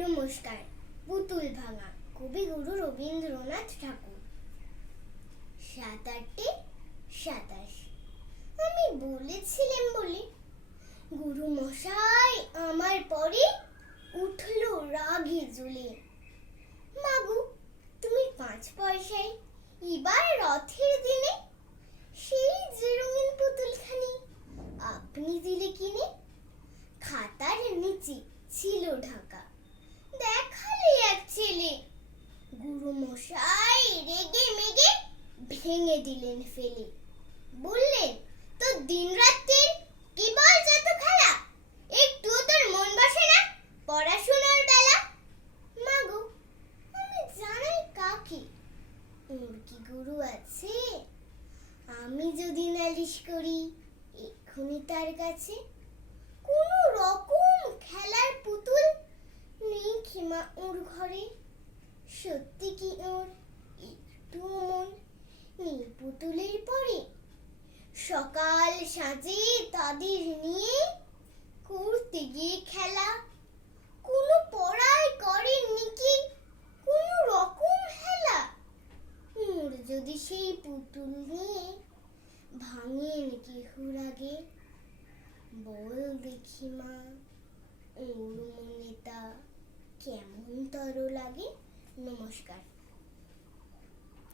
নমস্কার। পুতুল ভাঙা, কবিগুরু রবীন্দ্রনাথ ঠাকুর। ৭-৮-২৭। আমি বলেছিলাম বলে গুরু মশাই আমার পরে উঠল রাগে জ্বলে। মাগো, তুমি ৫ পয়সায় এবার রথের দিনে সেই যে রঙিন পুতুলখানি আপনি দিলে কিনে। খাতার নিচে ছিল ঢাকা, দেখালে এক ছেলে। গুরু মশাই রেগে মেগে ভেঙে দিলেন ফেলে। বললেন, তোর দিন রাত্রির কেবল যত খেলা, একটুও তোর মন বসে না পড়াশোনার বেলা। মাগো, আমি জানাই কাকে, ওর কি গুরু আছে? আমি যদি নালিশ করি এক্ষুনি তার কাছে। কোন রকম খেলার পুতুল নেই ক্ষমা ওর ঘরে। সত্যি কি ওর একটু মন নেই পুতুলের পরে? সকাল সাজে তাদের নিয়ে করতে গিয়ে খেলা, কোনো পড়ায় করেননি কি কোন রকম হেলা। ওর যদি সেই পুতুল নিয়ে ভাঙেন কেহুর আগে, বল দেখি মা, ওর মনে তা কেমন তর লাগে। নমস্কার।